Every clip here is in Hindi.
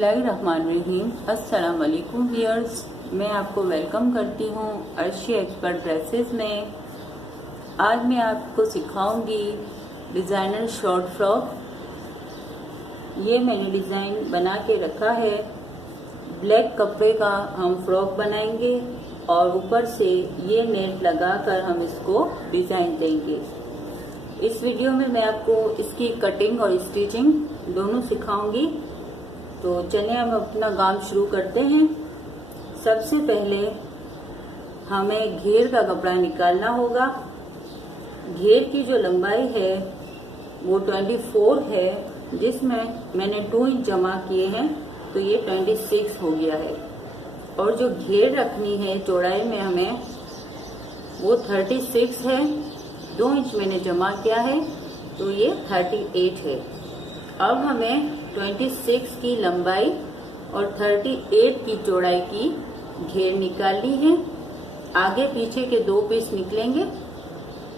बिस्मिल्लाहिर्रहमानिर्रहीम। अस्सलाम वालेकुम व्यूअर्स, मैं आपको वेलकम करती हूँ अर्शी एक्सपर्ट ड्रेसेस में। आज मैं आपको सिखाऊंगी डिज़ाइनर शॉर्ट फ्रॉक। ये मैंने डिज़ाइन बना के रखा है। ब्लैक कपड़े का हम फ्रॉक बनाएंगे और ऊपर से ये नेट लगाकर हम इसको डिज़ाइन देंगे। इस वीडियो में मैं आपको इसकी कटिंग और स्टिचिंग दोनों सिखाऊंगी। तो चलिए हम अपना काम शुरू करते हैं। सबसे पहले हमें घेर का कपड़ा निकालना होगा। घेर की जो लंबाई है वो 24 है, जिसमें मैंने 2 इंच जमा किए हैं, तो ये 26 हो गया है। और जो घेर रखनी है चौड़ाई में हमें वो 36 है, 2 इंच मैंने जमा किया है, तो ये 38 है। अब हमें 26 की लंबाई और 38 की चौड़ाई की घेर निकालनी है। आगे पीछे के 2 पीस निकलेंगे।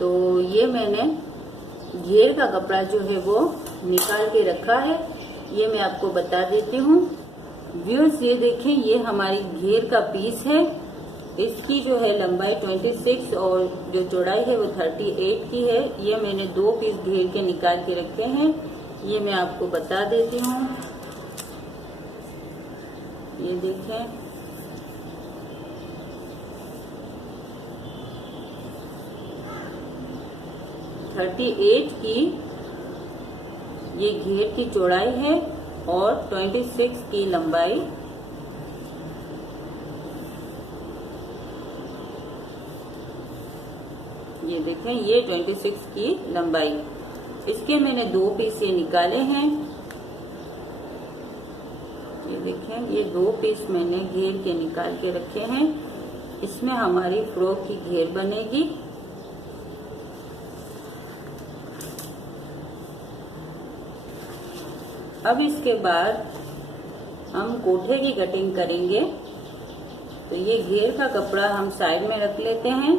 तो ये मैंने घेर का कपड़ा जो है वो निकाल के रखा है, ये मैं आपको बता देती हूँ। व्यूअर्स ये देखें, ये हमारी घेर का पीस है। इसकी जो है लंबाई 26 और जो चौड़ाई है वो 38 की है। ये मैंने 2 पीस घेर के निकाल के रखे हैं, ये मैं आपको बता देती हूँ। ये देखें, (38) की ये घेर की चौड़ाई है और 26 की लंबाई। ये देखें, ये 26 की लंबाई। इसके मैंने 2 पीस ये निकाले हैं। ये देखें, ये 2 पीस मैंने घेर के निकाल के रखे हैं। इसमें हमारी फ्रॉक की घेर बनेगी। अब इसके बाद हम कोठे की कटिंग करेंगे। तो ये घेर का कपड़ा हम साइड में रख लेते हैं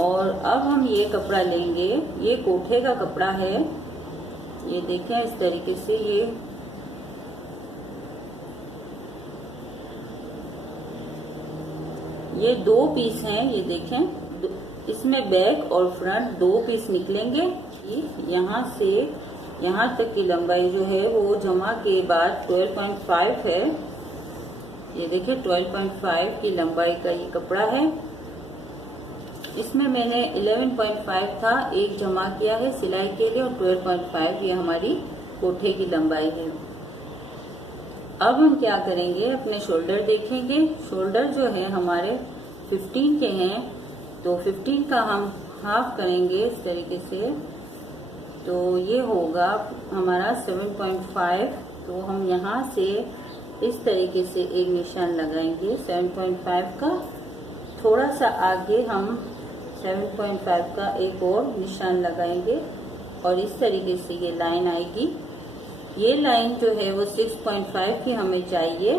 और अब हम ये कपड़ा लेंगे। ये कोठे का कपड़ा है। ये देखें, इस तरीके से ये 2 पीस हैं। ये देखें, इसमें बैक और फ्रंट 2 पीस निकलेंगे। यहाँ से यहाँ तक की लंबाई जो है वो जमा के बाद 12.5 है। ये देखिए, 12.5 की लंबाई का ये कपड़ा है। इसमें मैंने 11.5 था, एक जमा किया है सिलाई के लिए, और 12.5 ये हमारी कोठे की लंबाई है। अब हम क्या करेंगे, अपने शोल्डर देखेंगे। शोल्डर जो है हमारे 15 के हैं, तो 15 का हम हाफ करेंगे इस तरीके से। तो ये होगा हमारा 7.5। तो हम यहाँ से इस तरीके से एक निशान लगाएंगे 7.5 का। थोड़ा सा आगे हम 7.5 का एक और निशान लगाएंगे और इस तरीके से ये लाइन आएगी। ये लाइन जो है वो 6.5 की हमें चाहिए।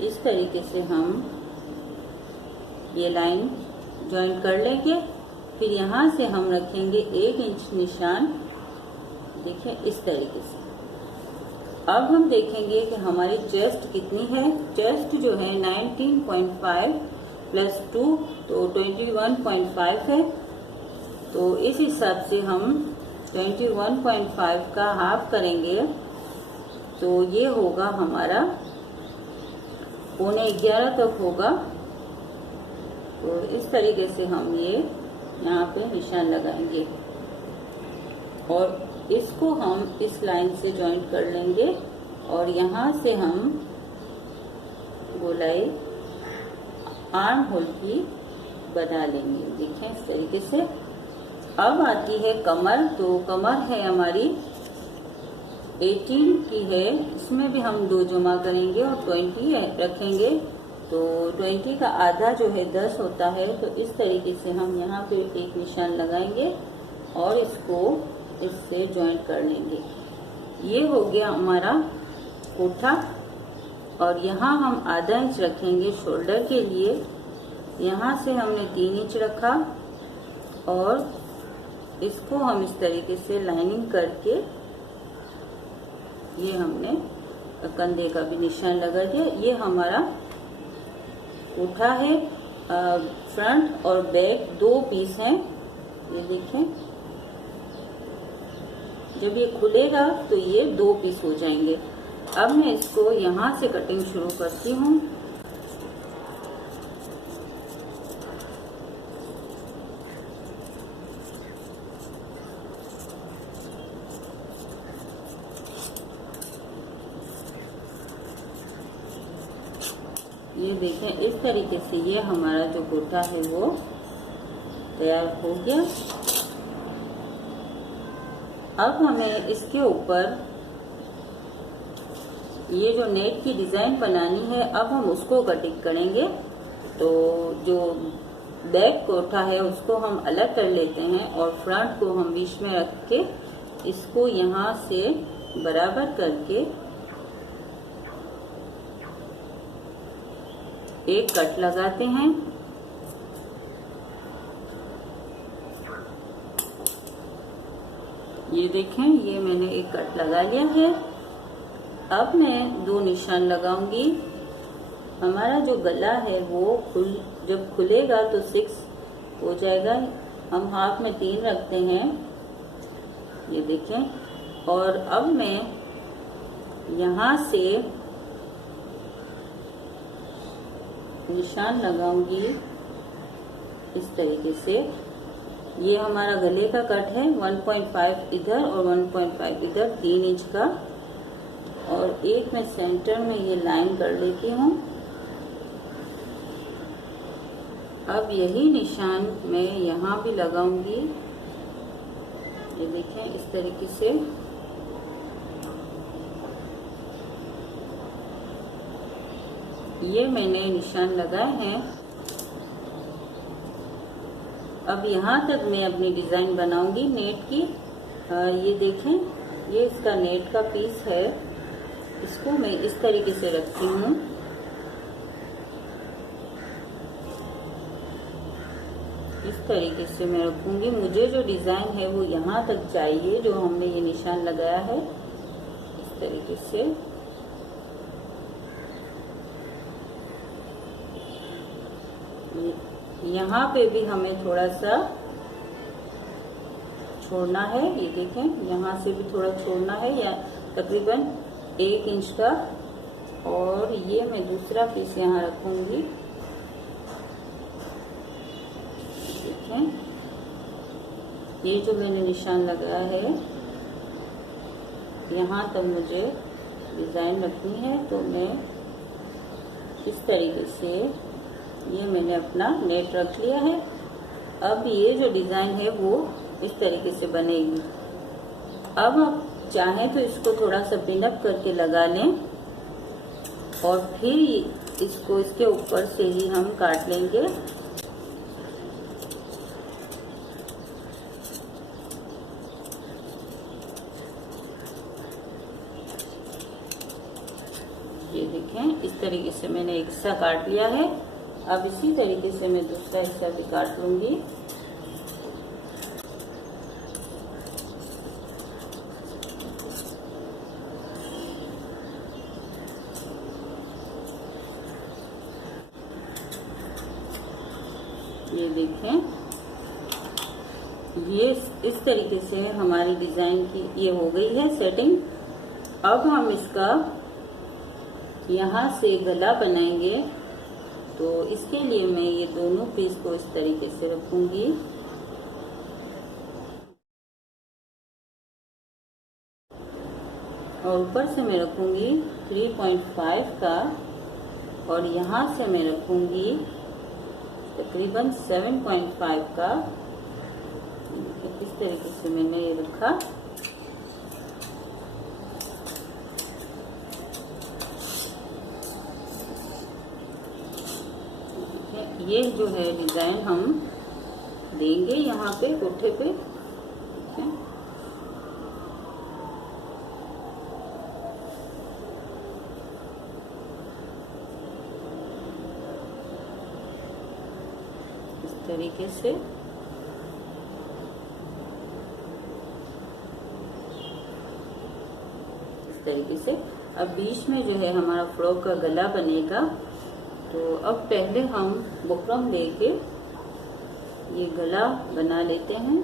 इस तरीके से हम ये लाइन ज्वाइन कर लेंगे। फिर यहाँ से हम रखेंगे 1 इंच निशान। देखिए, इस तरीके से। अब हम देखेंगे कि हमारी चेस्ट कितनी है। चेस्ट जो है 19.5 + 2 तो 21.5 है। तो इस हिसाब से हम 21.5 का हाफ करेंगे, तो ये होगा हमारा 11:15 तक होगा। तो इस तरीके से हम ये यहाँ पे निशान लगाएंगे और इसको हम इस लाइन से जॉइंट कर लेंगे और यहाँ से हम गोलाई आर्म होल की बना लेंगे। देखें, इस तरीके से। अब आती है कमर। तो कमर है हमारी 18 की है। इसमें भी हम 2 जमा करेंगे और 20 रखेंगे। तो 20 का आधा जो है 10 होता है। तो इस तरीके से हम यहाँ पे एक निशान लगाएंगे और इसको इससे जॉइंट कर लेंगे। ये हो गया हमारा कोठा। और यहाँ हम आधा इंच रखेंगे शोल्डर के लिए। यहाँ से हमने 3 इंच रखा और इसको हम इस तरीके से लाइनिंग करके ये हमने कंधे का भी निशान लगा दिया। ये हमारा कोठा है, फ्रंट और बैक 2 पीस हैं। ये देखें, जब ये खुलेगा तो ये 2 पीस हो जाएंगे। अब मैं इसको यहाँ से कटिंग शुरू करती हूँ। ये देखें, इस तरीके से ये हमारा जो कोठा है वो तैयार हो गया। अब हमें इसके ऊपर ये जो नेट की डिजाइन बनानी है, अब हम उसको कटिंग करेंगे। तो जो बैक कोठा है उसको हम अलग कर लेते हैं और फ्रंट को हम बीच में रख के इसको यहाँ से बराबर करके एक कट लगाते हैं। ये देखें, ये मैंने एक कट लगा लिया है। अब मैं 2 निशान लगाऊंगी। हमारा जो गला है वो जब खुलेगा तो 6 हो जाएगा। हम हाफ में 3 रखते हैं, ये देखें। और अब मैं यहाँ से निशान लगाऊंगी इस तरीके से। ये हमारा गले का कट है, 1.5 इधर और 1.5 इधर, 3 इंच का। और एक मैं सेंटर में ये लाइन कर लेती हूँ। अब यही निशान मैं यहाँ भी लगाऊंगी, ये देखें इस तरीके से। ये मैंने निशान लगाए हैं। अब यहाँ तक मैं अपनी डिजाइन बनाऊंगी नेट की। ये देखें, ये इसका नेट का पीस है, इसको मैं इस तरीके से रखती हूँ। इस तरीके से मैं रखूंगी। मुझे जो डिजाइन है वो यहाँ तक चाहिए, जो हमने ये निशान लगाया है, इस तरीके से। यहाँ पे भी हमें थोड़ा सा छोड़ना है, ये देखें, यहाँ से भी थोड़ा छोड़ना है, या तकरीबन 1 इंच का। और ये मैं दूसरा पीस यहाँ रखूंगी, देखें। ये जो मैंने निशान लगाया है, यहाँ तक मुझे डिजाइन रखनी है। तो मैं इस तरीके से ये मैंने अपना नेट रख लिया है। अब ये जो डिजाइन है वो इस तरीके से बनेगी। अब आप चाहें तो इसको थोड़ा सा पिनअप करके लगा लें और फिर इसको इसके ऊपर से ही हम काट लेंगे। ये देखें, इस तरीके से मैंने एक हिस्सा काट लिया है। अब इसी तरीके से मैं दूसरा हिस्सा भी काट लूंगी। ये देखें, ये इस तरीके से हमारी डिजाइन की ये हो गई है सेटिंग। अब हम इसका यहाँ से गला बनाएंगे। तो इसके लिए मैं ये दोनों पीस को इस तरीके से रखूंगी। और ऊपर से मैं रखूंगी 3.5 का, और यहाँ से मैं रखूंगी तकरीबन 7.5 का। इस तरीके से मैंने ये रखा। ये जो है डिजाइन हम देंगे यहाँ पे कोठे पे। इस तरीके से तरीके से। अब बीच में जो है हमारा फ्रॉक का गला बनेगा। तो अब पहले हम बुकरम लेके ये गला बना लेते हैं।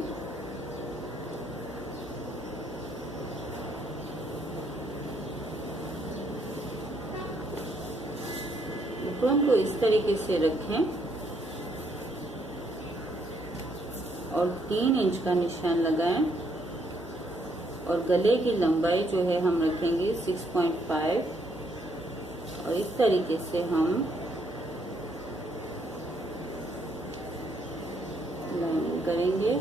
बुकरम को इस तरीके से रखें और 3 इंच का निशान लगाएं और गले की लंबाई जो है हम रखेंगे 6.5 और इस तरीके से हम लाइनिंग करेंगे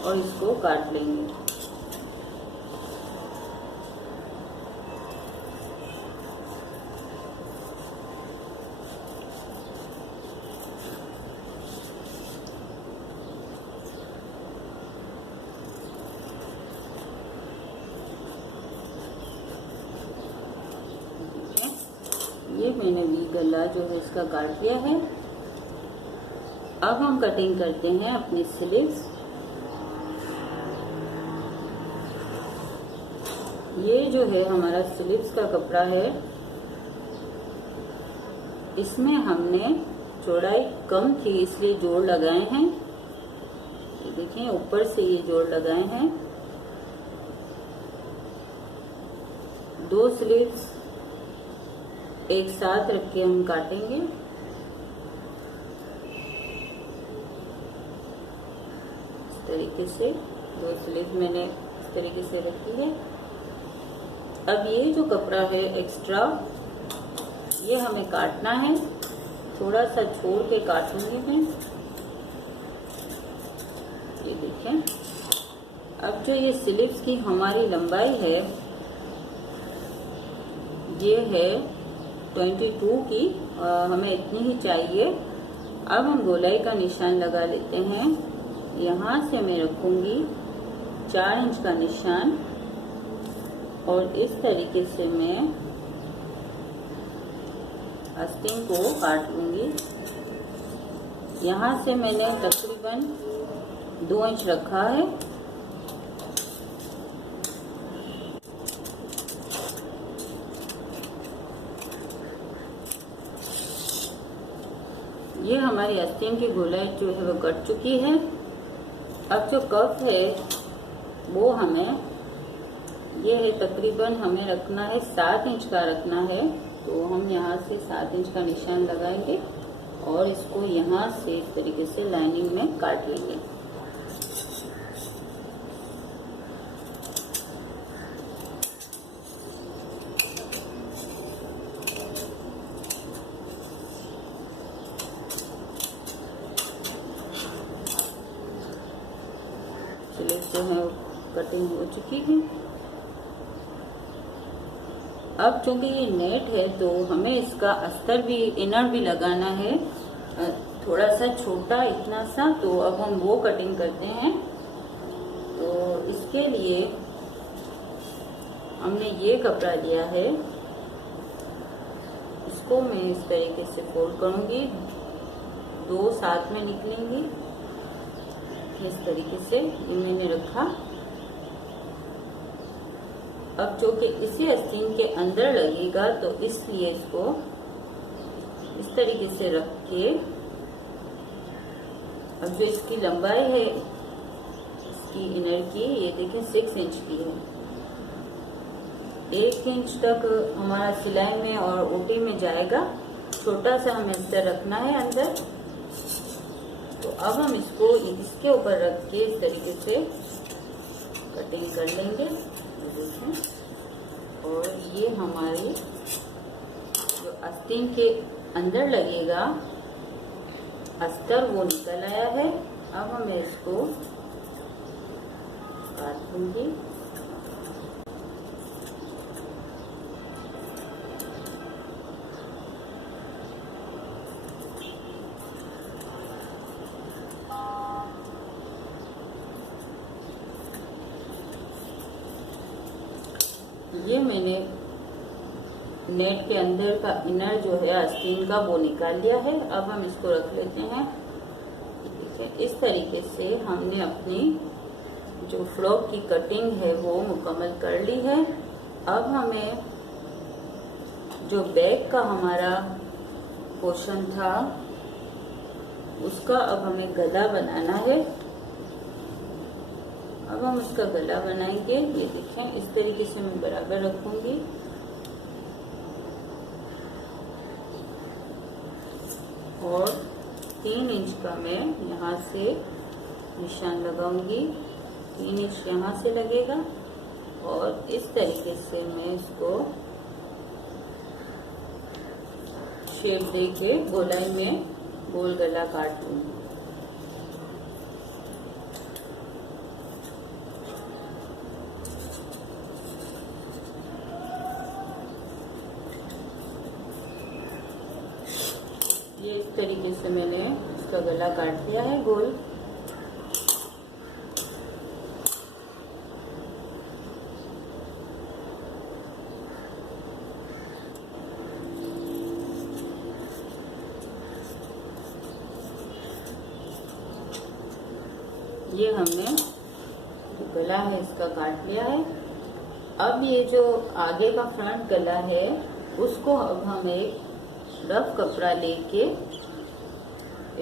और इसको काट लेंगे। ये मैंने भी गला जो है इसका काट लिया है। अब हम कटिंग करते हैं अपनी स्लीव्स। ये जो है हमारा स्लीव्स का कपड़ा है, इसमें हमने चौड़ाई कम थी इसलिए जोड़ लगाए हैं। ये देखिए ऊपर से ये जोड़ लगाए हैं। 2 स्लीव्स एक साथ रख के हम काटेंगे। इस तरीके से 2 स्लीव मैंने इस तरीके से रखी है। अब ये जो कपड़ा है एक्स्ट्रा, ये हमें काटना है। थोड़ा सा छोड़ के काटूंगी मैं। ये देखें। अब जो ये स्लीव्स की हमारी लंबाई है ये है 22 की, हमें इतनी ही चाहिए। अब हम गोलाई का निशान लगा लेते हैं। यहाँ से मैं रखूंगी 4 इंच का निशान और इस तरीके से मैं आस्तीन को काट लूंगी। यहाँ से मैंने तकरीबन 2 इंच रखा है। ये हमारी आस्तीन की गोलाई जो है वो कट चुकी है। अब जो कफ है वो हमें, ये है तकरीबन हमें रखना है 7 इंच का रखना है। तो हम यहाँ से 7 इंच का निशान लगाएंगे और इसको यहाँ से इस तरीके से लाइनिंग में काट लेंगे। जो है कटिंग हो चुकी है। अब चूंकि ये नेट है तो हमें इसका अस्तर भी, इनर भी लगाना है, थोड़ा सा छोटा इतना सा। तो अब हम वो कटिंग करते हैं। तो इसके लिए हमने ये कपड़ा लिया है, इसको मैं इस तरीके से फोल्ड करूंगी, 2 साथ में निकलेंगी। इस तरीके से ये मैंने रखा। अब जो कि इसी आस्तीन के अंदर लगेगा तो इसलिए इसको इस तरीके से रख के, अब जो इसकी लंबाई है इसकी इनर की, ये देखें 6 इंच की है। 1 इंच तक हमारा सिलाई में और ओटी में जाएगा। छोटा सा हमें अस्तर रखना है अंदर। तो अब हम इसको इसके ऊपर रख के इस तरीके से कटिंग कर लेंगे। और ये हमारी जो आस्तीन के अंदर लगेगा अस्तर वो निकल आया है। अब हमें इसको काट लूंगी। ये मैंने नेट के अंदर का इनर जो है आस्तीन का वो निकाल लिया है। अब हम इसको रख लेते हैं। ठीक है, इस तरीके से हमने अपनी जो फ्रॉक की कटिंग है वो मुकम्मल कर ली है। अब हमें जो बैक का हमारा पोर्शन था उसका अब हमें गला बनाना है। अब हम उसका गला बनाएंगे। ये देखें, इस तरीके से मैं बराबर रखूंगी और 3 इंच का मैं यहाँ से निशान लगाऊंगी। 3 इंच यहाँ से लगेगा और इस तरीके से मैं इसको शेप देके गोलाई में गोल गला काट लूंगी। ये इस तरीके से मैंने इसका गला काट लिया है गोल। ये हमने जो गला है इसका काट लिया है। अब ये जो आगे का फ्रंट गला है उसको अब हम एक रफ कपड़ा लेके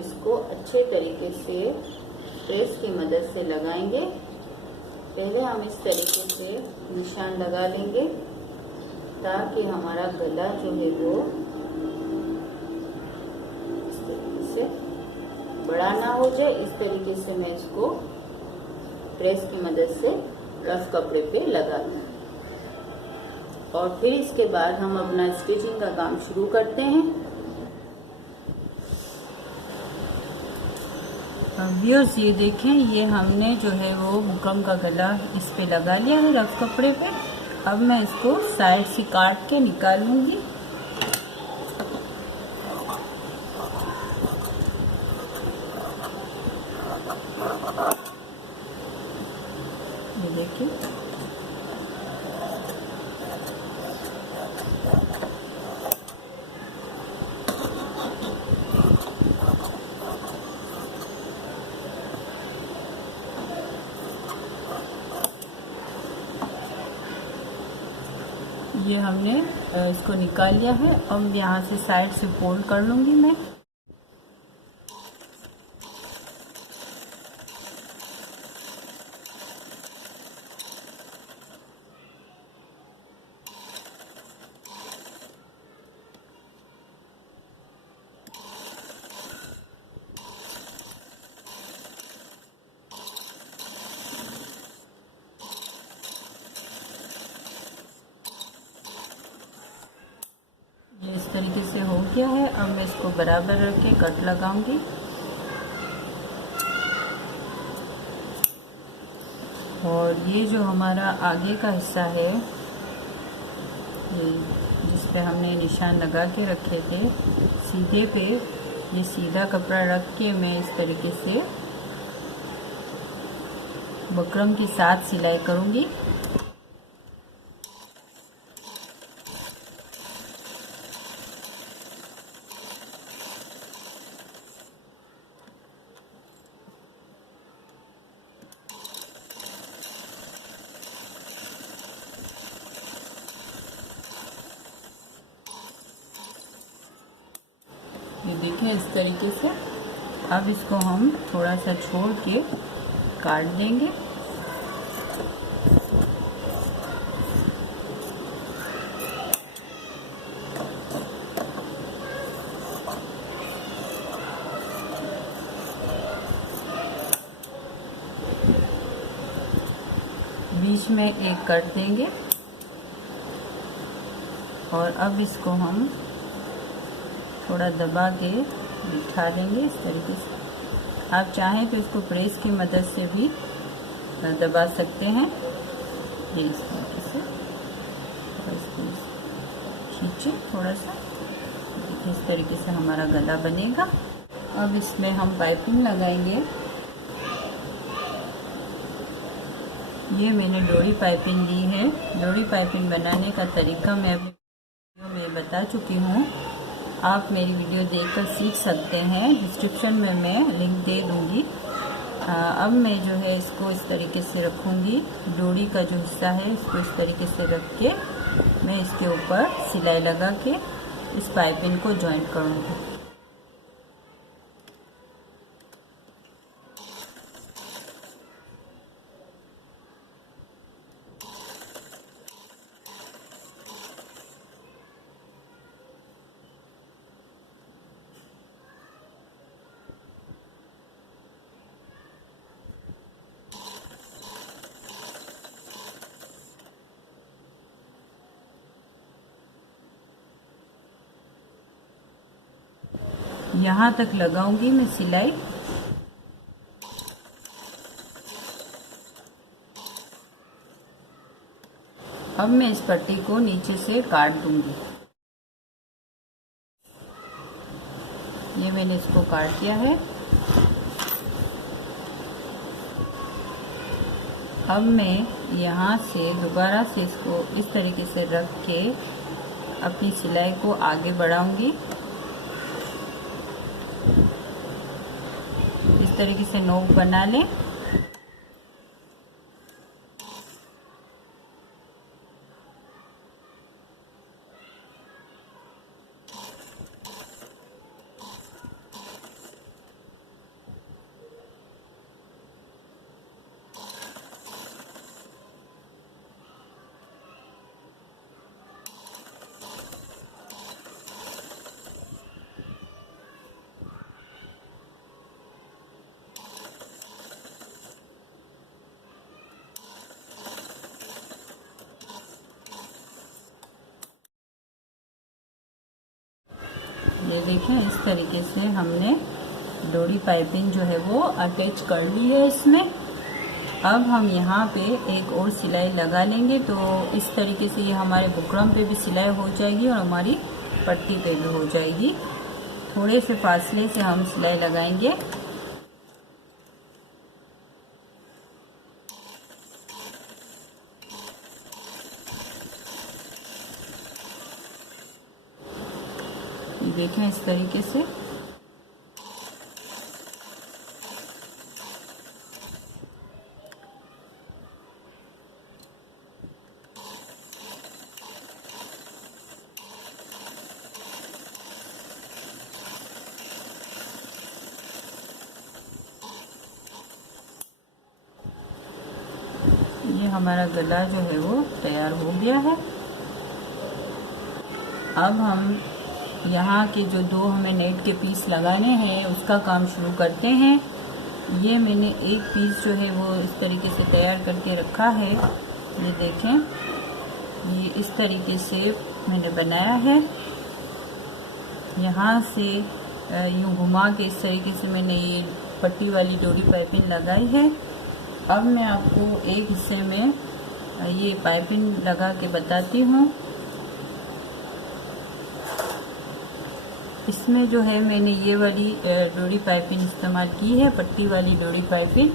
इसको अच्छे तरीके से प्रेस की मदद से लगाएंगे। पहले हम इस तरीके से निशान लगा लेंगे ताकि हमारा गला जो है वो इस तरीके से बड़ा ना हो जाए। इस तरीके से मैं इसको प्रेस की मदद से रफ कपड़े पे लगा दूँ और फिर इसके बाद हम अपना स्टिचिंग का काम शुरू करते हैं। व्यूअर्स, ये देखें, ये हमने जो है वो बुकरम का गला इस पे लगा लिया है रफ कपड़े पे। अब मैं इसको साइड से काट के निकालूंगी। ये देखिए, ये हमने इसको निकाल लिया है। अब यहाँ से साइड से फोल्ड कर लूंगी मैं। इस तरीके से हो गया है। अब मैं इसको बराबर रख के कट लगाऊंगी। और ये जो हमारा आगे का हिस्सा है, ये जिस पे हमने निशान लगा के रखे थे, सीधे पे ये सीधा कपड़ा रख के मैं इस तरीके से बुकरम के साथ सिलाई करूंगी। ये देखिए, इस तरीके से। अब इसको हम थोड़ा सा छोड़ के काट देंगे। बीच में एक कट देंगे और अब इसको हम थोड़ा दबा के बिठा देंगे इस तरीके से। आप चाहें तो इसको प्रेस की मदद से भी दबा सकते हैं। ये इस तरीके से और इसको खींचे थोड़ा सा। देखिए, इस तरीके से हमारा गला बनेगा। अब इसमें हम पाइपिंग लगाएंगे। ये मैंने डोरी पाइपिंग ली है। डोरी पाइपिंग बनाने का तरीका मैं अपनी वीडियो में बता चुकी हूँ। आप मेरी वीडियो देखकर सीख सकते हैं। डिस्क्रिप्शन में मैं लिंक दे दूँगी। अब मैं जो है इसको इस तरीके से रखूँगी। डोरी का जो हिस्सा है इसको इस तरीके से रख के मैं इसके ऊपर सिलाई लगा के इस पाइपिंग को जॉइंट करूँगी। यहाँ तक लगाऊंगी मैं सिलाई। अब मैं इस पट्टी को नीचे से काट दूंगी। ये मैंने इसको काट दिया है। अब मैं यहाँ से दोबारा से इसको इस तरीके से रख के अपनी सिलाई को आगे बढ़ाऊंगी। इस तरीके से नोक बना लें। ये देखें, इस तरीके से हमने डोरी पाइपिंग जो है वो अटैच कर ली है इसमें। अब हम यहाँ पे एक और सिलाई लगा लेंगे तो इस तरीके से ये हमारे बुकरम पे भी सिलाई हो जाएगी और हमारी पट्टी पे भी हो जाएगी। थोड़े से फासले से हम सिलाई लगाएंगे। देखें, इस तरीके से ये हमारा गला जो है वो तैयार हो गया है। अब हम यहाँ के जो दो हमें नेट के पीस लगाने हैं उसका काम शुरू करते हैं। ये मैंने एक पीस जो है वो इस तरीके से तैयार करके रखा है। ये देखें, ये इस तरीके से मैंने बनाया है। यहाँ से यूँ घुमा के इस तरीके से मैंने ये पट्टी वाली डोरी पाइपिंग लगाई है। अब मैं आपको एक हिस्से में ये पाइपिंग लगा के बताती हूँ। इसमें जो है मैंने ये वाली डोरी पाइपिंग इस्तेमाल की है, पट्टी वाली डोरी पाइपिंग।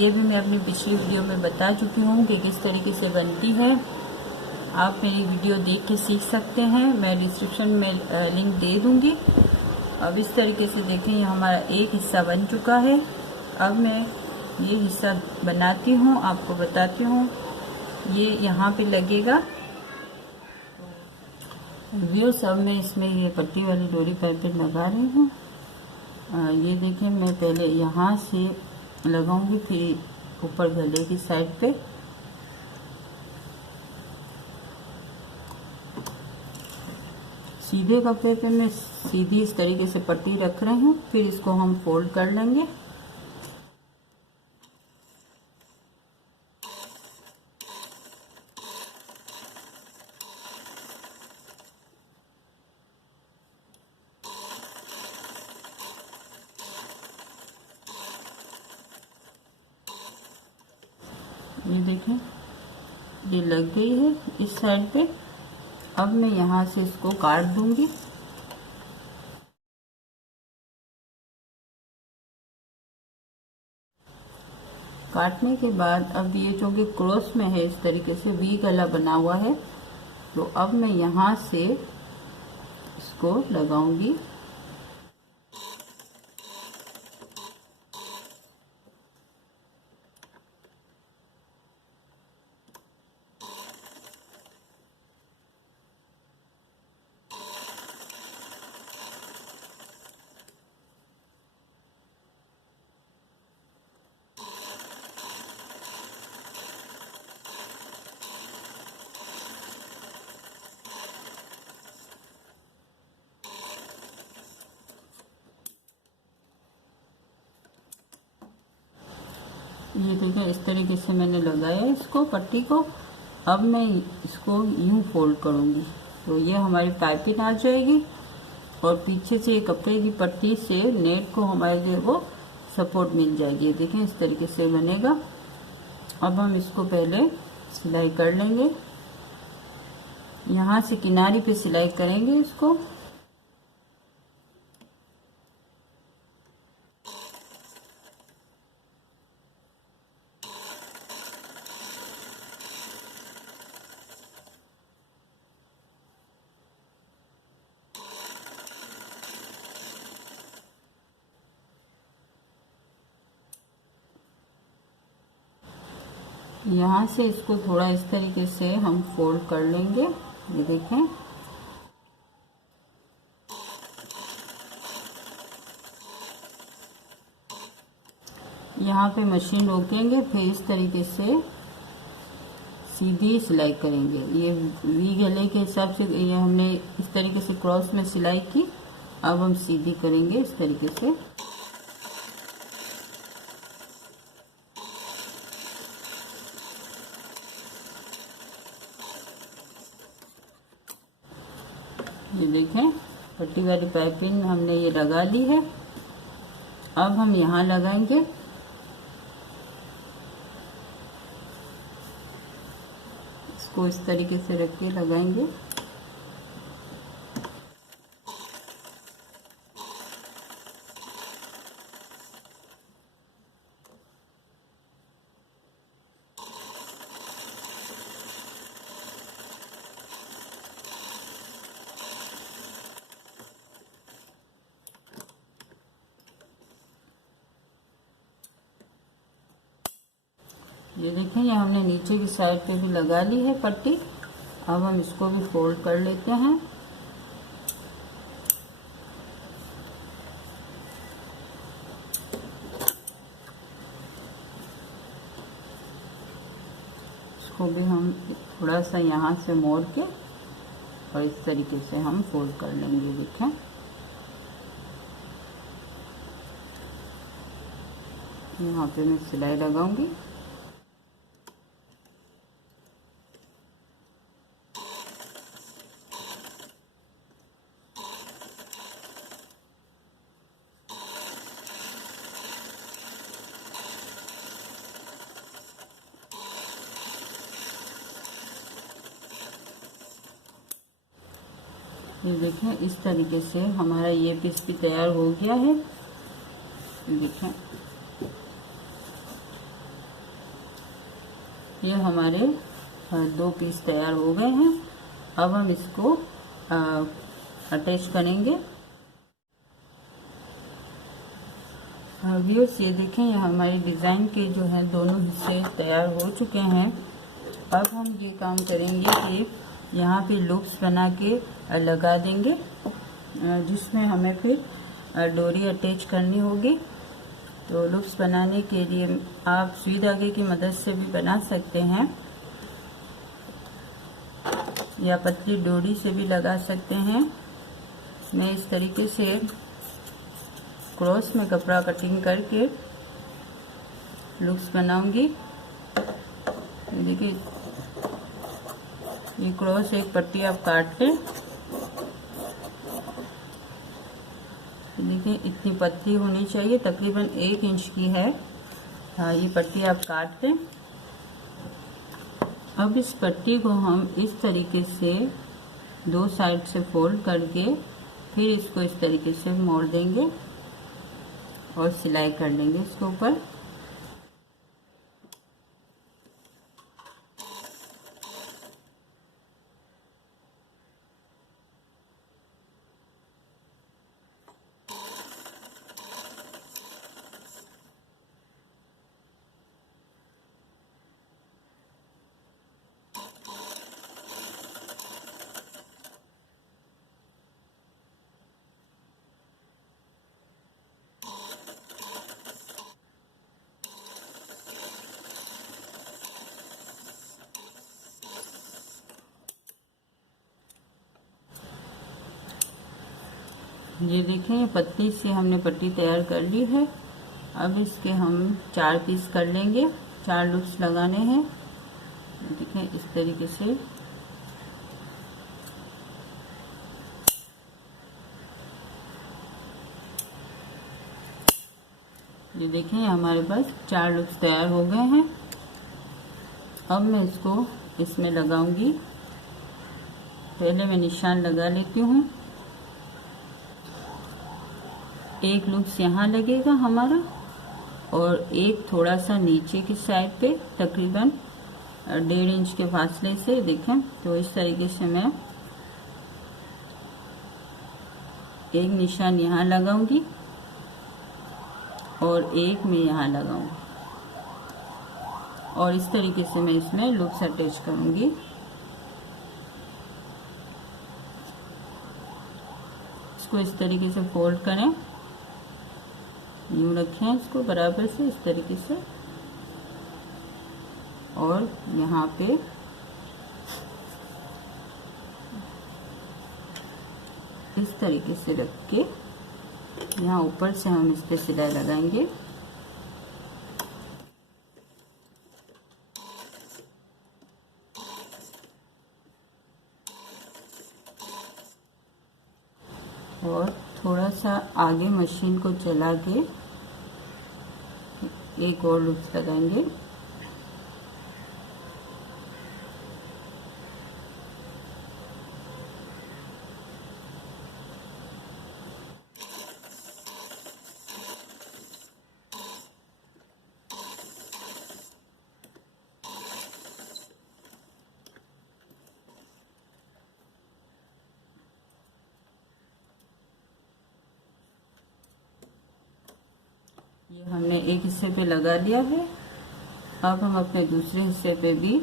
ये भी मैं अपनी पिछली वीडियो में बता चुकी हूँ कि किस तरीके से बनती है। आप मेरी वीडियो देख के सीख सकते हैं, मैं डिस्क्रिप्शन में लिंक दे दूँगी। अब इस तरीके से देखें, ये हमारा एक हिस्सा बन चुका है। अब मैं ये हिस्सा बनाती हूँ, आपको बताती हूँ। ये यहाँ पे लगेगा व्यूअर्स। अब मैं इसमें ये पट्टी वाली डोरी पाइपिंग लगा रही हूँ। ये देखें, मैं पहले यहाँ से लगाऊंगी, फिर ऊपर गले की साइड पे। सीधे कपड़े पे मैं सीधी इस तरीके से पट्टी रख रही हूँ, फिर इसको हम फोल्ड कर लेंगे। ये देखें, ये लग गई है इस साइड पे। अब मैं यहाँ से इसको काट दूंगी। काटने के बाद अब ये जो कि क्रॉस में है, इस तरीके से वी गला बना हुआ है, तो अब मैं यहाँ से इसको लगाऊंगी। ये देखिए इस तरीके से मैंने लगाया इसको, पट्टी को। अब मैं इसको यूं फोल्ड करूंगी तो ये हमारी पाइपिंग आ जाएगी और पीछे से कपड़े की पट्टी से नेट को हमारे जो वो सपोर्ट मिल जाएगी। ये देखें इस तरीके से बनेगा। अब हम इसको पहले सिलाई कर लेंगे, यहाँ से किनारी पे सिलाई करेंगे इसको। यहाँ से इसको थोड़ा इस तरीके से हम फोल्ड कर लेंगे। ये देखें, यहाँ पे मशीन रोकेंगे, फिर इस तरीके से सीधी सिलाई करेंगे। ये वी गले के हिसाब से ये हमने इस तरीके से क्रॉस में सिलाई की। अब हम सीधी करेंगे इस तरीके से। ये देखें पट्टी वाली पाइपिंग हमने ये लगा ली है। अब हम यहाँ लगाएंगे। इसको इस तरीके से रख के लगाएंगे। ये देखें, ये हमने नीचे की साइड पे भी लगा ली है पट्टी। अब हम इसको भी फोल्ड कर लेते हैं। इसको भी हम थोड़ा सा यहाँ से मोड़ के और इस तरीके से हम फोल्ड कर लेंगे। देखें, यहाँ पे मैं सिलाई लगाऊंगी। ये देखें इस तरीके से हमारा ये पीस भी तैयार हो गया है। देखें ये हमारे 2 पीस तैयार हो गए हैं। अब हम इसको अटैच करेंगे। व्यूअर्स ये देखें, ये हमारे डिज़ाइन के जो है दोनों हिस्से तैयार हो चुके हैं। अब हम ये काम करेंगे कि यहाँ पे लूप्स बना के लगा देंगे, जिसमें हमें फिर डोरी अटैच करनी होगी। तो लूप्स बनाने के लिए आप सुई धागे की मदद से भी बना सकते हैं या पतली डोरी से भी लगा सकते हैं। मैं इस तरीके से क्रॉस में कपड़ा कटिंग करके लूप्स बनाऊंगी। देखिए ये क्रॉस एक पट्टी आप काट लें। देखिए इतनी पतली होनी चाहिए, तकरीबन 1 इंच की है। हाँ, ये पट्टी आप काट लें। अब इस पट्टी को हम इस तरीके से 2 साइड से फोल्ड करके फिर इसको इस तरीके से मोड़ देंगे और सिलाई कर लेंगे इसके ऊपर। ये देखें पतली सी हमने पट्टी तैयार कर ली है। अब इसके हम 4 पीस कर लेंगे, 4 लूप्स लगाने हैं। देखें इस तरीके से ये देखें हमारे पास 4 लूप्स तैयार हो गए हैं। अब मैं इसको इसमें लगाऊंगी। पहले मैं निशान लगा लेती हूँ। एक लूप्स यहाँ लगेगा हमारा और एक थोड़ा सा नीचे की साइड पे तकरीबन 1.5 इंच के फासले से। देखें तो इस तरीके से मैं एक निशान यहाँ लगाऊंगी और एक मैं यहाँ लगाऊंगी और इस तरीके से मैं इसमें लूप्स अटैच करूंगी। इसको इस तरीके से फोल्ड करें, यूँ रखें इसको बराबर से इस तरीके से और यहाँ पे इस तरीके से रख के यहाँ ऊपर से हम इस पे सिलाई लगाएंगे। और थोड़ा सा आगे मशीन को चला के एक और लूप्स लगाएंगे। ये हमने एक हिस्से पे लगा लिया है। अब हम अपने दूसरे हिस्से पे भी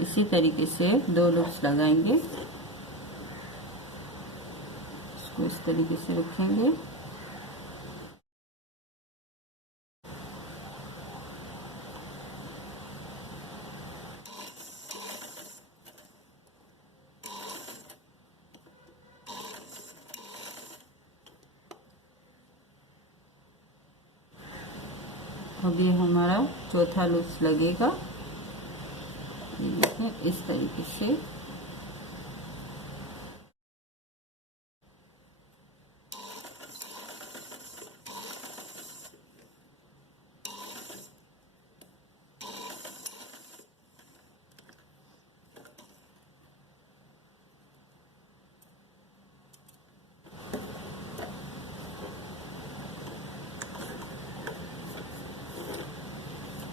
इसी तरीके से 2 लूप्स लगाएंगे। इसको इस तरीके से रखेंगे। अब ये हमारा चौथा लूप्स लगेगा। ये देखें इस तरीके से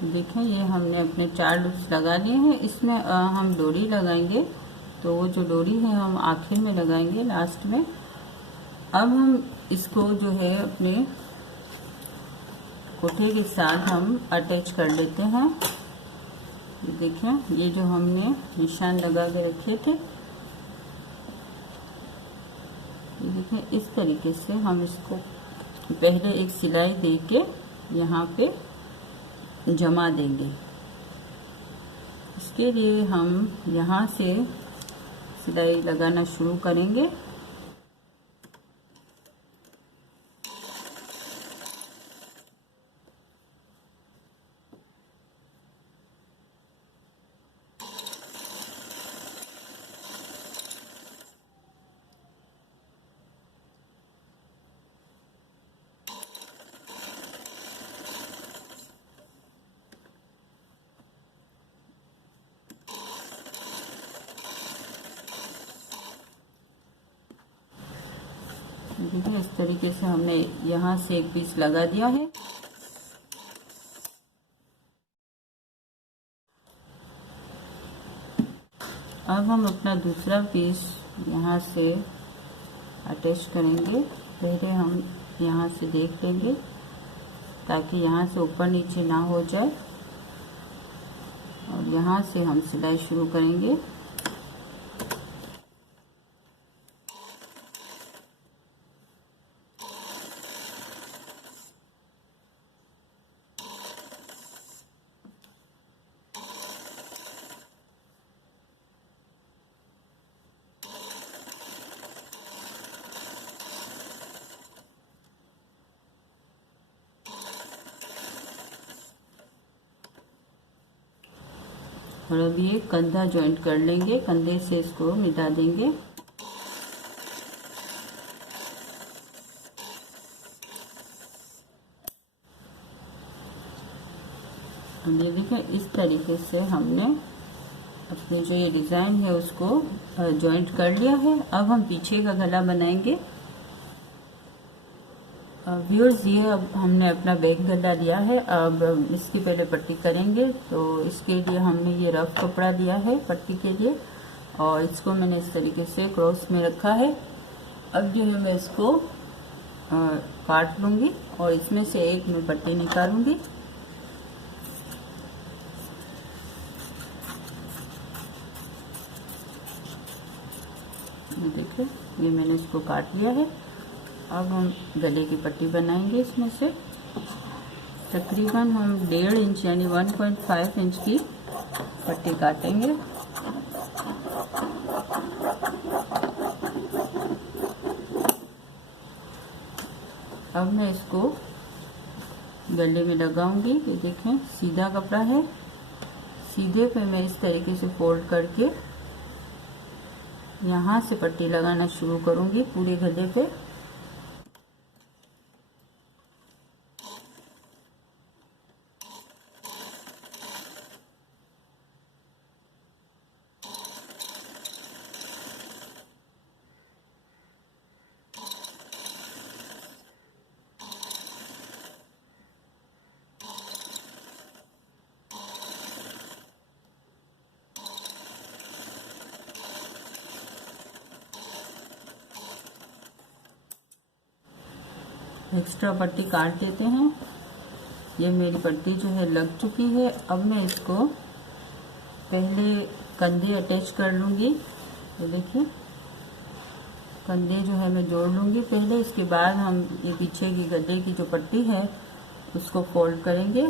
देखें ये हमने अपने 4 लूप्स लगा लिए हैं। इसमें हम डोरी लगाएंगे, तो वो जो डोरी है हम आखिर में लगाएंगे, लास्ट में। अब हम इसको जो है अपने कोठे के साथ हम अटैच कर लेते हैं। ये देखें ये जो हमने निशान लगा के रखे थे, ये देखें इस तरीके से हम इसको पहले एक सिलाई दे के यहाँ पे जमा देंगे। इसके लिए हम यहाँ से सिलाई लगाना शुरू करेंगे। देखिए इस तरीके से हमने यहाँ से एक पीस लगा दिया है। अब हम अपना दूसरा पीस यहाँ से अटैच करेंगे। पहले हम यहाँ से देख लेंगे ताकि यहाँ से ऊपर नीचे ना हो जाए, और यहाँ से हम सिलाई शुरू करेंगे। और अब ये कंधा जॉइंट कर लेंगे, कंधे से इसको मिटा देंगे। अब ये देखें, इस तरीके से हमने अपनी जो ये डिज़ाइन है उसको जॉइंट कर लिया है। अब हम पीछे का गला बनाएंगे। व्यूअर्स, ये अब हमने अपना बैक गला लिया है। अब इसकी पहले पट्टी करेंगे, तो इसके लिए हमने ये रफ कपड़ा दिया है पट्टी के लिए, और इसको मैंने इस तरीके से क्रॉस में रखा है। अब जो है मैं इसको काट लूँगी और इसमें से एक मैं पट्टी निकालूंगी। देखिए, ये मैंने इसको काट लिया है। अब हम गले की पट्टी बनाएंगे। इसमें से तकरीबन हम 1.5 इंच यानी 1.5 इंच की पट्टी काटेंगे। अब मैं इसको गले में लगाऊंगी। ये देखें, सीधा कपड़ा है, सीधे पे मैं इस तरीके से फोल्ड करके यहाँ से पट्टी लगाना शुरू करूंगी पूरे गले पे। एक्स्ट्रा पट्टी काट देते हैं। ये मेरी पट्टी जो है लग चुकी है। अब मैं इसको पहले कंधे अटैच कर लूँगी। तो देखिए, कंधे जो है मैं जोड़ लूँगी पहले, इसके बाद हम ये पीछे की गले की जो पट्टी है उसको फोल्ड करेंगे।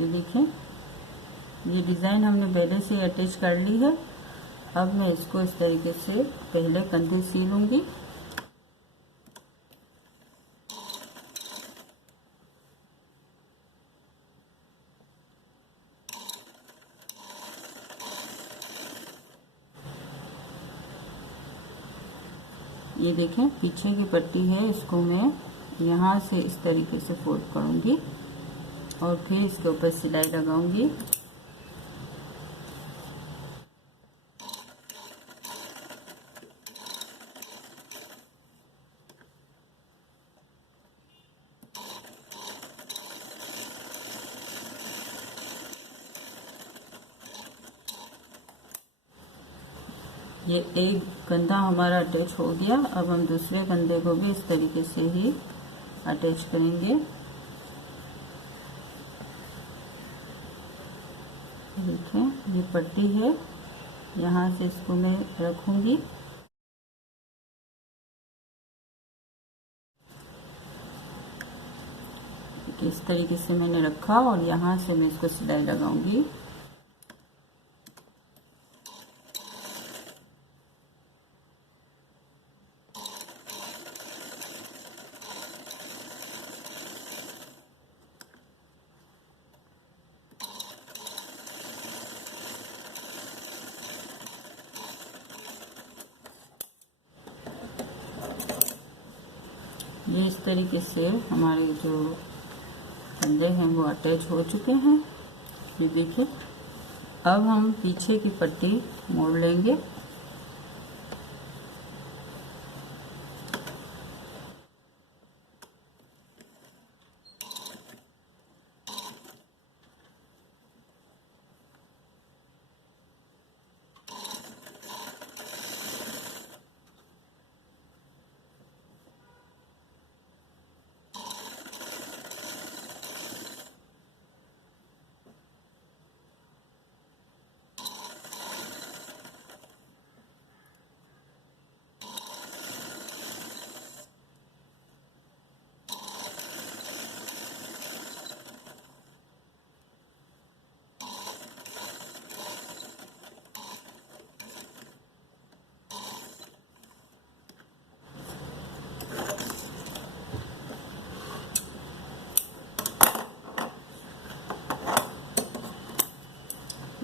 ये देखें, ये डिज़ाइन हमने पहले से अटैच कर ली है। अब मैं इसको इस तरीके से पहले कंधे सी लूँगी। ये देखें, पीछे की पट्टी है, इसको मैं यहाँ से इस तरीके से फोल्ड करूँगी और फिर इसके ऊपर सिलाई लगाऊंगी। ये एक कंधा हमारा अटैच हो गया। अब हम दूसरे कंधे को भी इस तरीके से ही अटैच करेंगे। देखें, ये पट्टी है, यहाँ से इसको मैं रखूंगी। इस तरीके से मैंने रखा और यहाँ से मैं इसको सिलाई लगाऊंगी। ये इस तरीके से हमारे जो कंधे हैं वो अटैच हो चुके हैं। ये देखिए, अब हम पीछे की पट्टी मोड़ लेंगे।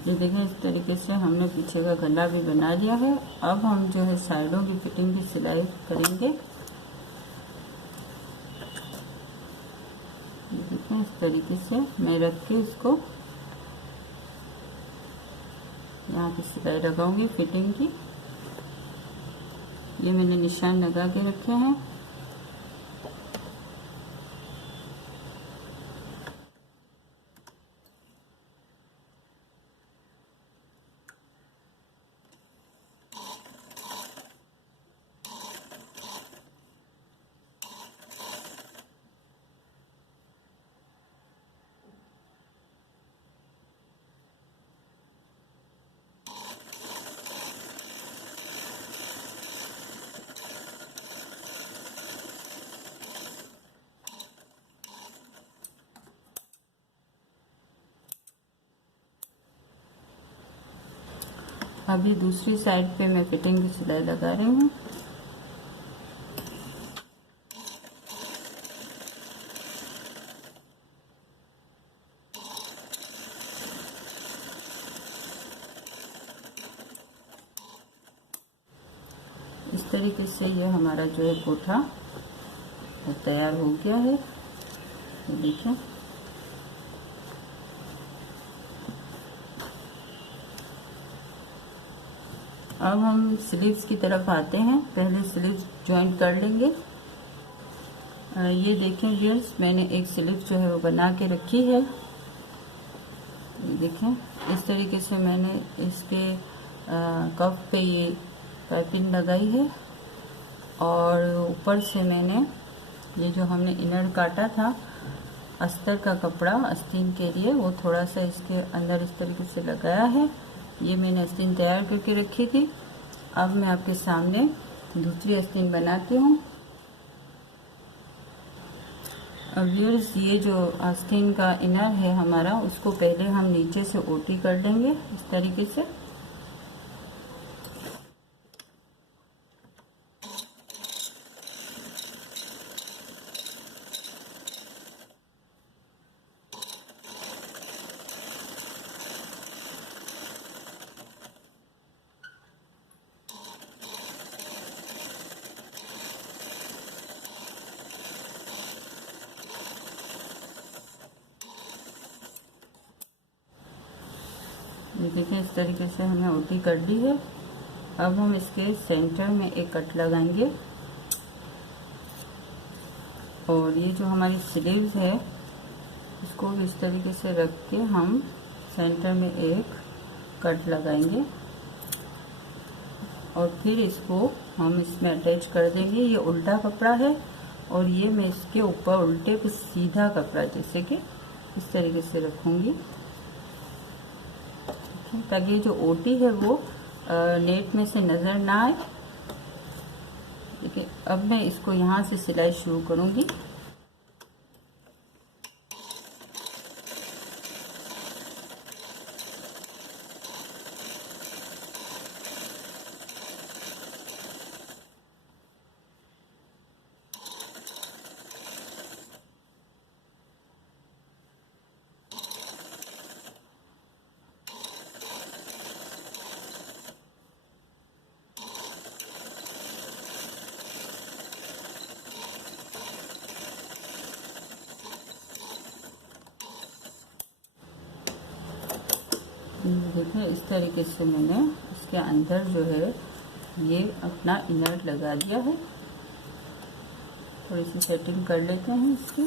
ये देखें, इस तरीके से हमने पीछे का गला भी बना लिया है। अब हम जो है साइडों की फिटिंग की सिलाई करेंगे। ये देखें, इस तरीके से मैं रख के इसको यहाँ पे सिलाई लगाऊंगी फिटिंग की। ये मैंने निशान लगा के रखे हैं। अभी दूसरी साइड पे मैं फिटिंग की सिलाई लगा रही हूँ। इस तरीके से ये हमारा जो है कोठा तैयार हो गया है। ये देखिए, अब हम स्लीव्स की तरफ आते हैं। पहले स्लीव्स जॉइंट कर लेंगे। ये देखें व्यूअर्स, मैंने एक स्लीव जो है वो बना के रखी है। ये देखें, इस तरीके से मैंने इसके कफ पे ये पाइपिंग लगाई है और ऊपर से मैंने ये जो हमने इनर काटा था अस्तर का कपड़ा आस्तीन के लिए, वो थोड़ा सा इसके अंदर इस तरीके से लगाया है। ये मैंने आस्तीन तैयार करके रखी थी। अब मैं आपके सामने दूसरी आस्तीन बनाती हूँ। अब व्यूअर्स, ये जो आस्तीन का इनर है हमारा, उसको पहले हम नीचे से ओटी कर लेंगे इस तरीके से। ये देखिए, इस तरीके से हमने ओटी कर ली है। अब हम इसके सेंटर में एक कट लगाएंगे और ये जो हमारी स्लीव्स है इसको भी इस तरीके से रख के हम सेंटर में एक कट लगाएंगे और फिर इसको हम इसमें अटैच कर देंगे। ये उल्टा कपड़ा है और ये मैं इसके ऊपर उल्टे पे सीधा कपड़ा जैसे कि इस तरीके से रखूँगी, ताकि जो ओटी है वो नेट में से नज़र ना आए। देखिए, अब मैं इसको यहाँ से सिलाई शुरू करूँगी। देखिए, इस तरीके से मैंने इसके अंदर जो है ये अपना इनर लगा दिया है। थोड़ी सी सेटिंग कर लेते हैं इसकी।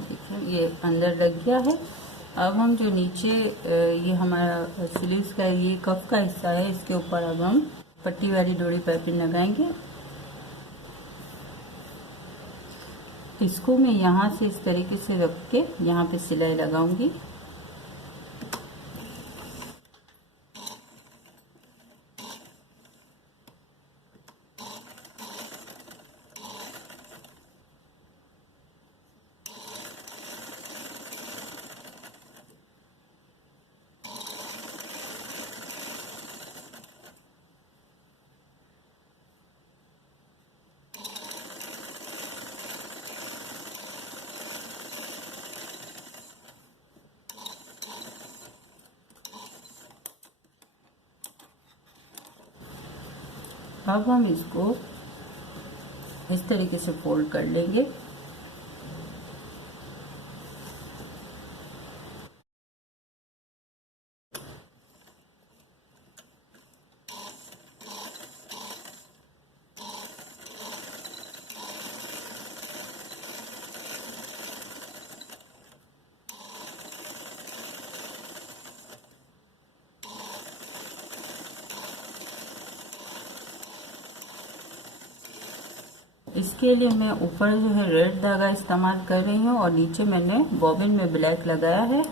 देखिए, ये अंदर लग गया है। अब हम जो नीचे ये हमारा स्लीव्स का ये कफ का हिस्सा है, इसके ऊपर अब हम पट्टी वाली डोरी पाइपिंग लगाएंगे। इसको मैं यहाँ से इस तरीके से रख के यहाँ पे सिलाई लगाऊंगी। अब हम इसको इस तरीके से फोल्ड कर लेंगे। इसके लिए मैं ऊपर जो है रेड धागा इस्तेमाल कर रही हूँ और नीचे मैंने बॉबिन में ब्लैक लगाया है।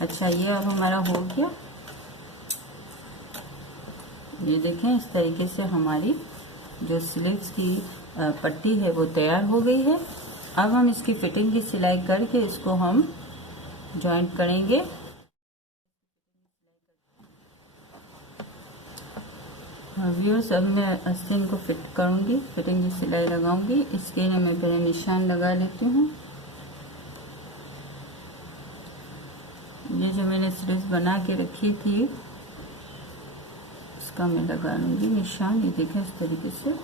अच्छा, ये अब हमारा हो गया। ये देखें, इस तरीके से हमारी जो स्लीव्स की पट्टी है वो तैयार हो गई है। अब हम इसकी फिटिंग की सिलाई करके इसको हम जॉइंट करेंगे। व्यूअर्स, अब मैं आस्तीन को फिट करूंगी, फिटिंग की सिलाई लगाऊंगी। इसके लिए मैं पहले निशान लगा लेती हूँ। ये जो मैंने स्लीव्स बना के रखी थी इसका मैं लगा लूंगी निशान। ये देखें, इस तरीके से।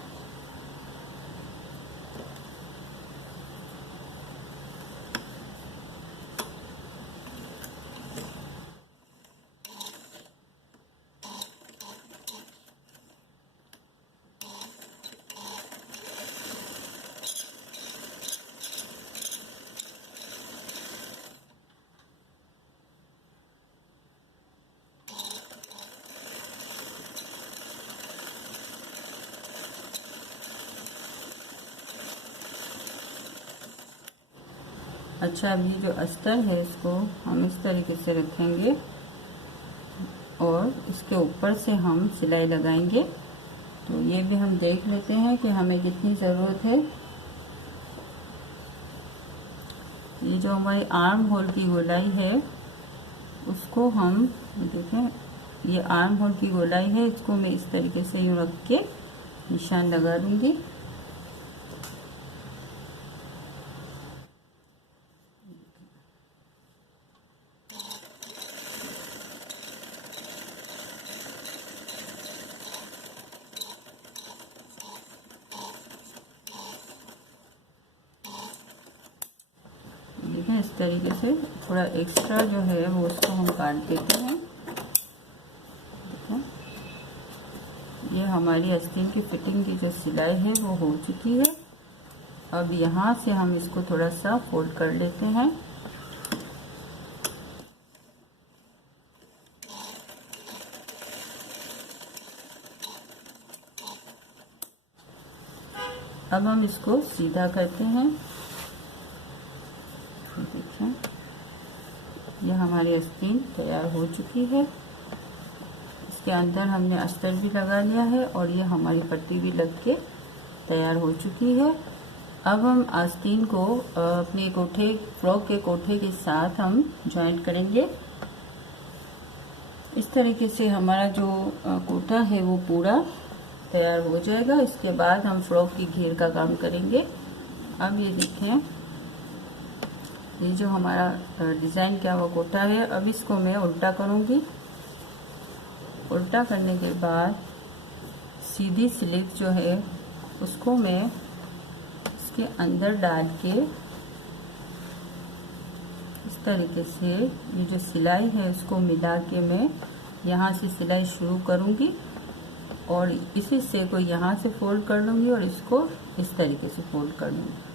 अच्छा, अब ये जो अस्तर है इसको हम इस तरीके से रखेंगे और इसके ऊपर से हम सिलाई लगाएंगे। तो ये भी हम देख लेते हैं कि हमें कितनी ज़रूरत है। ये जो हमारी आर्म होल की गोलाई है उसको हम देखें, ये आर्म होल की गोलाई है, इसको मैं इस तरीके से यूँ रख के निशान लगा दूंगी। इस तरीके से थोड़ा एक्स्ट्रा जो है वो उसको हम काट देते हैं। ये हमारी आस्तीन की फिटिंग की जो सिलाई है वो हो चुकी है। अब यहाँ से हम इसको थोड़ा सा फोल्ड कर लेते हैं। अब हम इसको सीधा करते हैं। देखें, ये हमारी आस्तीन तैयार हो चुकी है। इसके अंदर हमने अस्तर भी लगा लिया है और ये हमारी पट्टी भी लग के तैयार हो चुकी है। अब हम आस्तीन को अपने कोठे, फ्रॉक के कोठे के साथ हम जॉइंट करेंगे। इस तरीके से हमारा जो कोठा है वो पूरा तैयार हो जाएगा। इसके बाद हम फ्रॉक की घेर का काम करेंगे। अब ये देखें, ये जो हमारा डिज़ाइन किया हुआ कोटा है, अब इसको मैं उल्टा करूँगी। उल्टा करने के बाद सीधी स्लीव जो है उसको मैं इसके अंदर डाल के इस तरीके से ये जो सिलाई है उसको मिला के मैं यहाँ से सिलाई शुरू करूँगी और इस हिस्से को यहाँ से फोल्ड कर लूँगी और इसको इस तरीके से फोल्ड कर लूँगी।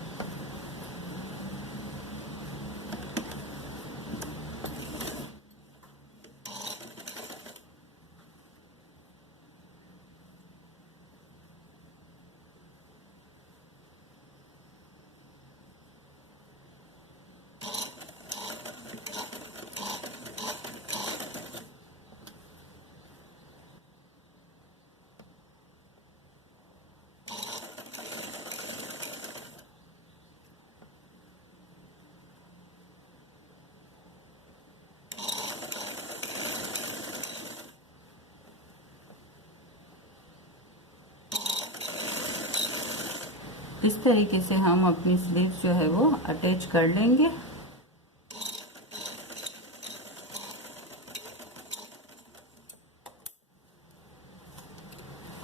इस तरीके से हम अपनी स्लीव्स जो है वो अटैच कर लेंगे।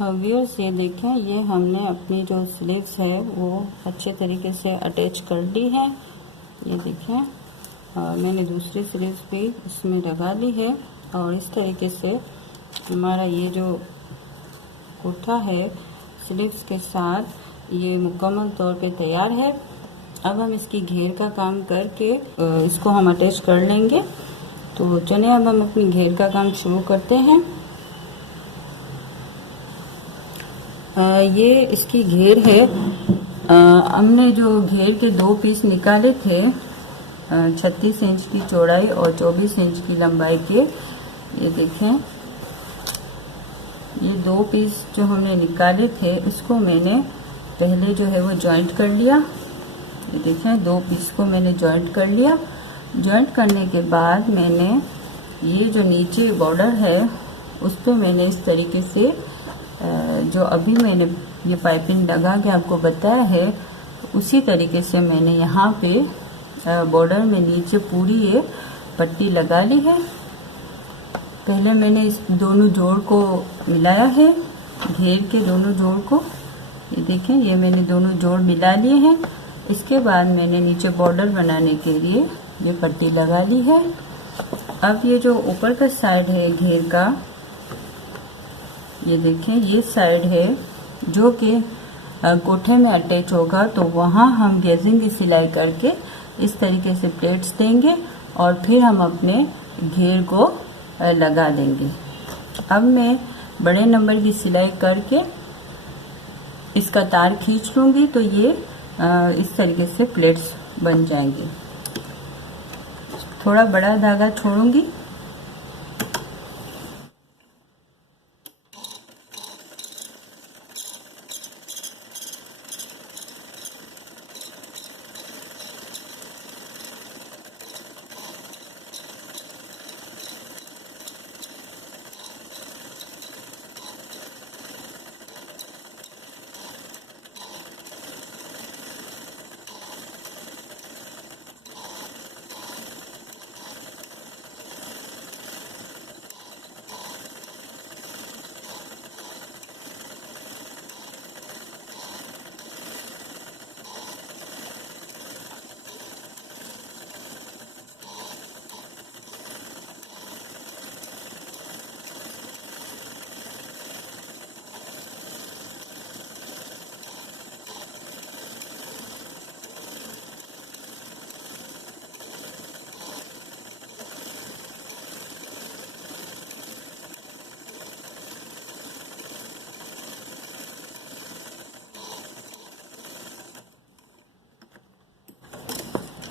व्यूअर्स ये देखें, ये हमने अपनी जो स्लीव्स है वो अच्छे तरीके से अटैच कर ली है। ये देखें, मैंने दूसरी स्लीव्स भी इसमें लगा ली है और इस तरीके से हमारा ये जो कुर्ता है स्लीव्स के साथ ये मुकम्मल तौर पे तैयार है। अब हम इसकी घेर का काम करके इसको हम अटैच कर लेंगे। तो चलिए अब हम अपनी घेर का काम शुरू करते हैं। ये इसकी घेर है। हमने जो घेर के 2 पीस निकाले थे 36 इंच की चौड़ाई और 24 इंच की लंबाई के, ये देखें, ये 2 पीस जो हमने निकाले थे उसको मैंने पहले जो है वो जॉइंट कर लिया। ये देखें, 2 पीस को मैंने जॉइंट कर लिया। जॉइंट करने के बाद मैंने ये जो नीचे बॉर्डर है उस पर मैंने इस तरीके से जो अभी मैंने ये पाइपिंग लगा के आपको बताया है उसी तरीके से मैंने यहाँ पे बॉर्डर में नीचे पूरी ये पट्टी लगा ली है। पहले मैंने इस दोनों जोड़ को मिलाया है, घेर के दोनों जोड़ को। ये देखें, ये मैंने दोनों जोड़ मिला लिए हैं। इसके बाद मैंने नीचे बॉर्डर बनाने के लिए ये पट्टी लगा ली है। अब ये जो ऊपर का साइड है घेर का, ये देखें, ये साइड है जो कि कोठे में अटैच होगा, तो वहाँ हम गेजिंग की सिलाई करके इस तरीके से प्लेट्स देंगे और फिर हम अपने घेर को लगा देंगे। अब मैं बड़े नंबर की सिलाई करके इसका तार खींच लूँगी तो ये इस तरीके से प्लेट्स बन जाएंगी। थोड़ा बड़ा धागा छोड़ूंगी।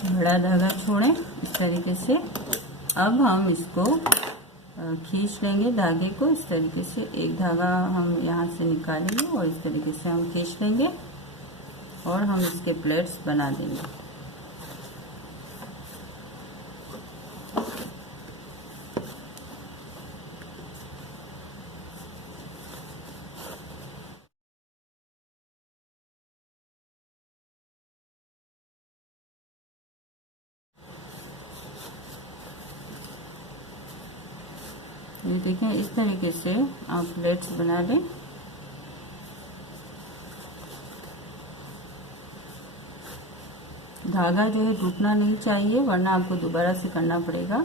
बड़ा धागा छोड़ें इस तरीके से। अब हम इसको खींच लेंगे धागे को इस तरीके से। एक धागा हम यहाँ से निकालेंगे और इस तरीके से हम खींच लेंगे और हम इसके प्लेट्स बना देंगे। ये देखें, इस तरीके से आप प्लेट्स बना लें। धागा जो है टूटना नहीं चाहिए वरना आपको दोबारा से करना पड़ेगा।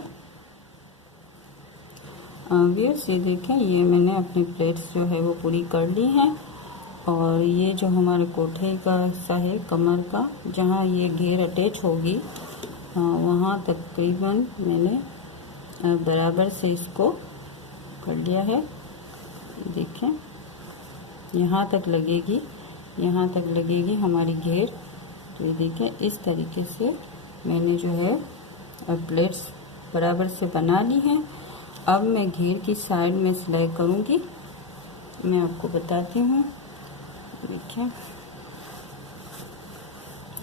व्यूअर्स ये देखें, ये मैंने अपनी प्लेट्स जो है वो पूरी कर ली हैं और ये जो हमारे कोठे का हिस्सा है कमर का, जहाँ ये घेर अटैच होगी वहाँ तकरीबन मैंने बराबर से इसको कर लिया है। देखें, यहाँ तक लगेगी, यहाँ तक लगेगी हमारी घेर। तो ये देखें, इस तरीके से मैंने जो है प्लेट्स बराबर से बना ली हैं। अब मैं घेर की साइड में सिलाई करूँगी, मैं आपको बताती हूँ। देखें,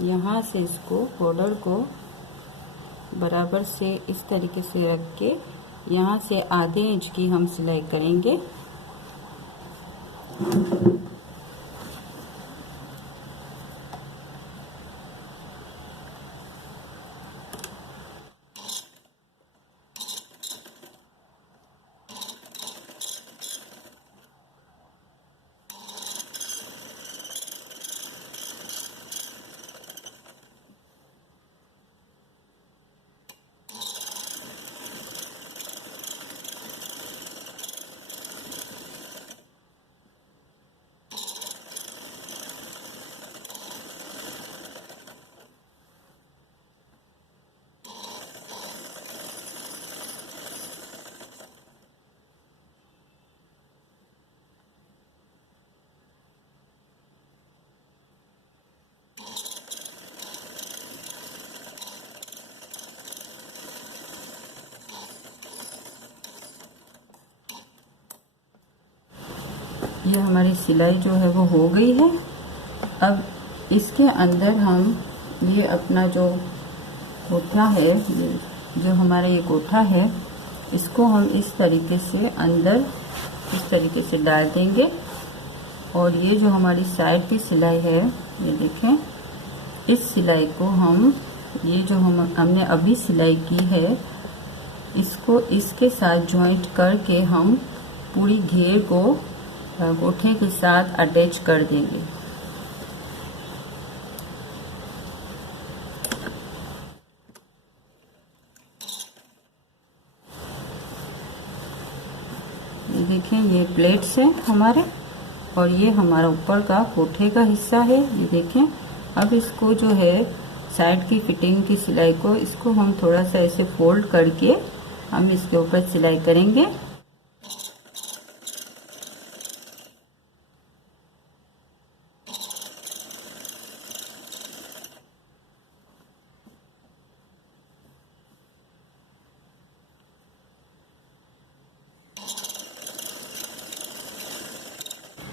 यहाँ से इसको बॉर्डर को बराबर से इस तरीके से रख के यहाँ से आधे इंच की हम सिलाई करेंगे। ये हमारी सिलाई जो है वो हो गई है। अब इसके अंदर हम ये अपना जो कोठा है, ये जो हमारा ये कोठा है, इसको हम इस तरीके से अंदर इस तरीके से डाल देंगे। और ये जो हमारी साइड की सिलाई है, ये देखें, इस सिलाई को हम ये जो हमने अभी सिलाई की है, इसको इसके साथ जॉइंट करके हम पूरी घेर को कोठे के साथ अटैच कर देंगे। ये देखें, ये प्लेट्स हैं हमारे और ये हमारा ऊपर का कोठे का हिस्सा है। ये देखें, अब इसको जो है साइड की फिटिंग की सिलाई को, इसको हम थोड़ा सा ऐसे फोल्ड करके हम इसके ऊपर सिलाई करेंगे।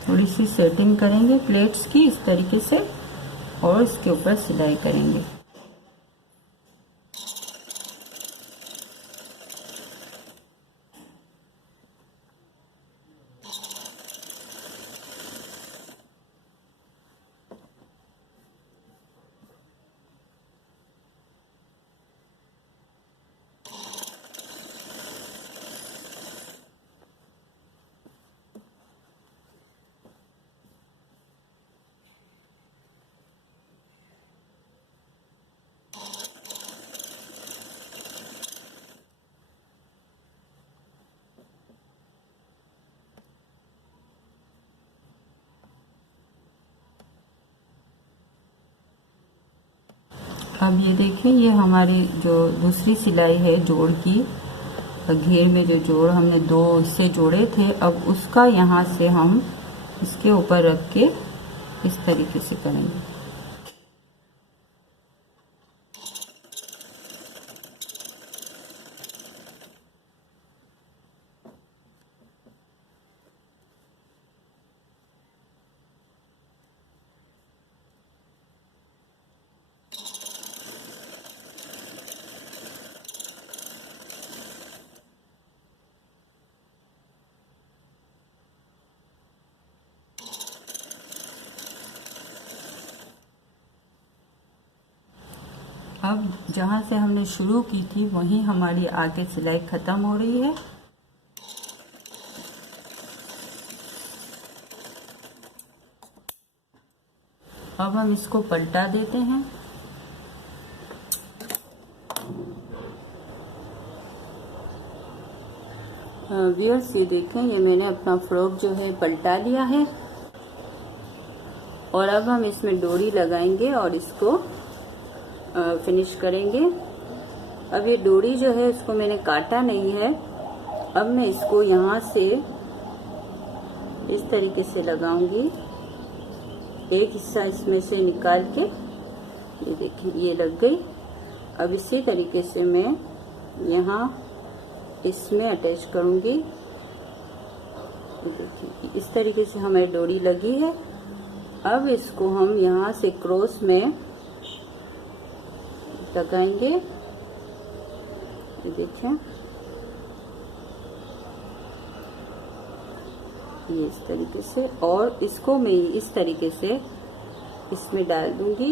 थोड़ी सी सेटिंग करेंगे प्लेट्स की इस तरीके से और इसके ऊपर सिलाई करेंगे। अब ये देखें, ये हमारी जो दूसरी सिलाई है जोड़ की, घेर में जो जोड़ हमने दो हिस्से जोड़े थे, अब उसका यहाँ से हम इसके ऊपर रख के इस तरीके से करेंगे। अब जहाँ से हमने शुरू की थी वहीं हमारी आगे सिलाई ख़त्म हो रही है। अब हम इसको पलटा देते हैं। व्यूअर्स, ये देखें, ये मैंने अपना फ्रॉक जो है पलटा लिया है और अब हम इसमें डोरी लगाएंगे और इसको फिनिश करेंगे। अब ये डोरी जो है इसको मैंने काटा नहीं है। अब मैं इसको यहाँ से इस तरीके से लगाऊंगी, एक हिस्सा इसमें से निकाल के। ये देखिए, ये लग गई। अब इसी तरीके से मैं यहाँ इसमें अटैच करूंगी। देखिए, इस तरीके से हमारी डोरी लगी है। अब इसको हम यहाँ से क्रॉस में लगाएंगे। ये देखिए, ये इस तरीके से, और इसको मैं इस तरीके से इसमें डाल दूंगी।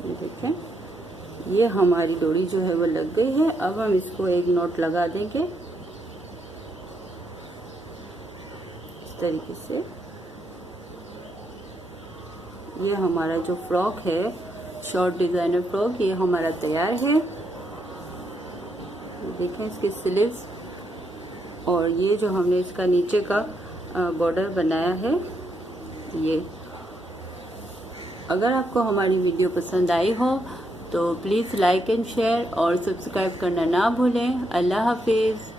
ये देखें, ये हमारी डोरी जो है वो लग गई है। अब हम इसको एक नॉट लगा देंगे इस तरीके से। ये हमारा जो फ्रॉक है, शॉर्ट डिजाइनर फ्रॉक, ये हमारा तैयार है। देखें इसके स्लीव्स, और ये जो हमने इसका नीचे का बॉर्डर बनाया है। ये अगर आपको हमारी वीडियो पसंद आई हो तो प्लीज़ लाइक एंड शेयर और सब्सक्राइब करना ना भूलें। अल्लाह हाफिज़।